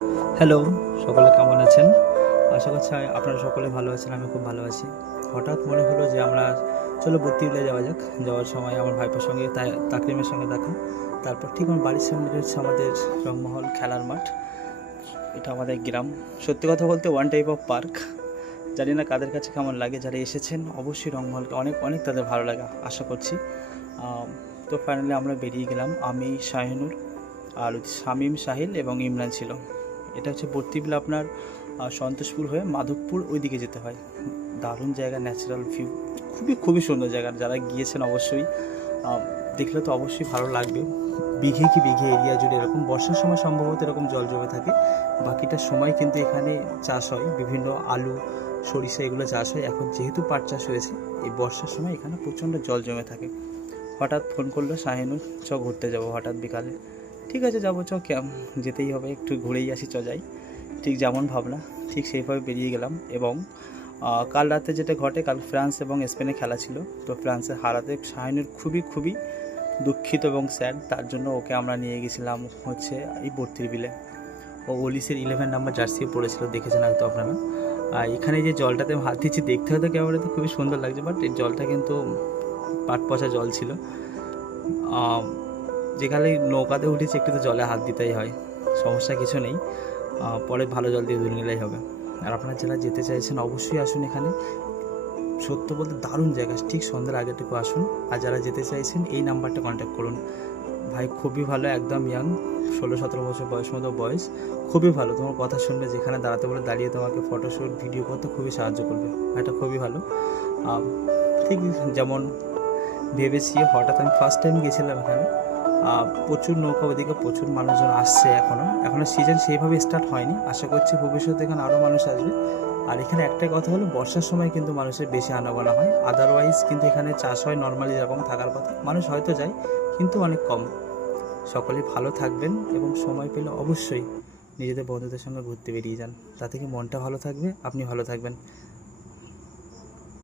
Hello, সকলে কেমন আছেন? আশা করছি আপনারা সকলে ভালো আছেন। আমি খুব ভালো আছি। হঠাৎ মনে হলো যে আমরা চলো বত্তিগুলা যাওয়া যাক। যাওয়ার সময় আমার ভাইপোর সঙ্গে তাকরিমের সঙ্গে দেখা। তারপর ঠিক আমার বাড়ির সামনে হচ্ছে আমাদের রংমহল খেলার মাঠ। এটা আমাদের গ্রাম। সত্যি কথা বলতে ওয়ান টাইপ অফ পার্ক। জানি না কাদের কাছে কেমন লাগে। যারা এসেছেন অবশ্যই রংমহলকে অনেক অনেক তাদের ভালো লাগে আশা করছি। তো ফাইনালি আমরা বেরিয়ে গেলাম। আমি, শাহিনুর আর শামীম, সাহিল এবং ইমরান ছিল। এটা হচ্ছে বর্তিবিল আপনার সন্তোষপুর হয়ে মাধবপুর ওই দিকে যেতে হয়। দারুণ জায়গা, ন্যাচারাল ভিউ, খুবই খুবই সুন্দর জায়গা। যারা গিয়েছেন অবশ্যই দেখলে তো অবশ্যই ভালো লাগবে। বিঘে কি বিঘে এরিয়া জুড়ে এরকম বর্ষার সময় সম্ভবত এরকম জল জমে থাকে। বাকিটা সময় কিন্তু এখানে চাষ হয়, বিভিন্ন আলু, সরিষা এগুলো চাষ হয়। এখন যেহেতু পাট চাষ হয়েছে, এই বর্ষার সময় এখানে প্রচণ্ড জল জমে থাকে। হঠাৎ ফোন করলো শাহিনুর, চ ঘুরতে যাবো হঠাৎ বিকালে। ঠিক আছে যাবো, চ যেতেই হবে, একটু ঘুরেই আসি, যাই। ঠিক যেমন ভাবনা ঠিক সেইভাবে বেরিয়ে গেলাম। এবং কাল রাতে যেটা ঘটে, কাল ফ্রান্স এবং স্পেনে খেলা ছিল। তো ফ্রান্সে হারাতে শাহিনুর খুবই খুবই দুঃখিত এবং স্যাড। তার জন্য ওকে আমরা নিয়ে গেছিলাম হচ্ছে এই বর্তির বিলে। ও ওলিসের 11 নাম্বার জার্সি পড়েছিল, দেখেছেন হয়তো আপনারা। আর এখানে যে জলটাতে হাত দিচ্ছি, দেখতে হয়তো ক্যামেরাতে খুবই সুন্দর লাগছে, বাট এই জলটা কিন্তু পাট পচা জল ছিল। যেখানে নৌকাতে উঠেছি একটু তো জলে হাত দিতেই হয়, সমস্যা কিছু নেই। পরে ভালো জল দিয়ে ধুয়ে নিলেই হবে। আর আপনারা যারা যেতে চাইছেন অবশ্যই আসুন এখানে। সত্য বলতে দারুণ জায়গা, ঠিক সন্ধ্যার আগেটুকু আসুন। আর যারা যেতে চাইছেন এই নাম্বারটা কন্ট্যাক্ট করুন। ভাই খুবই ভালো, একদম ইয়াং, 16-17 বছর বয়স মতো বয়স। খুবই ভালো, তোমার কথা শুনবে, যেখানে দাঁড়াতে বলে দাঁড়িয়ে তোমাকে ফটোশ্যুট ভিডিও করতে খুবই সাহায্য করবে। এটা খুবই ভালো। ঠিক যেমন ভেবেছি, হঠাৎ আমি ফার্স্ট টাইম গেছিলাম এখানে। প্রচুর নৌকা, ওদিকে প্রচুর মানুষজন আসছে। এখনও সিজন সেইভাবে স্টার্ট হয়নি। আশা করছি ভবিষ্যতে এখানে আরও মানুষ আসবে। আর এখানে একটাই কথা হলো, বর্ষার সময় কিন্তু মানুষের বেশি আনাগোনা হয়। আদারওয়াইজ কিন্তু এখানে চাষ হয় নর্মালি যেরকম থাকার কথা, মানুষ হয়তো যায় কিন্তু অনেক কম। সকলেই ভালো থাকবেন এবং সময় পেলে অবশ্যই নিজেদের বন্ধুদের সঙ্গে ঘুরতে বেরিয়ে যান। তাতে কি মনটা ভালো থাকবে, আপনি ভালো থাকবেন।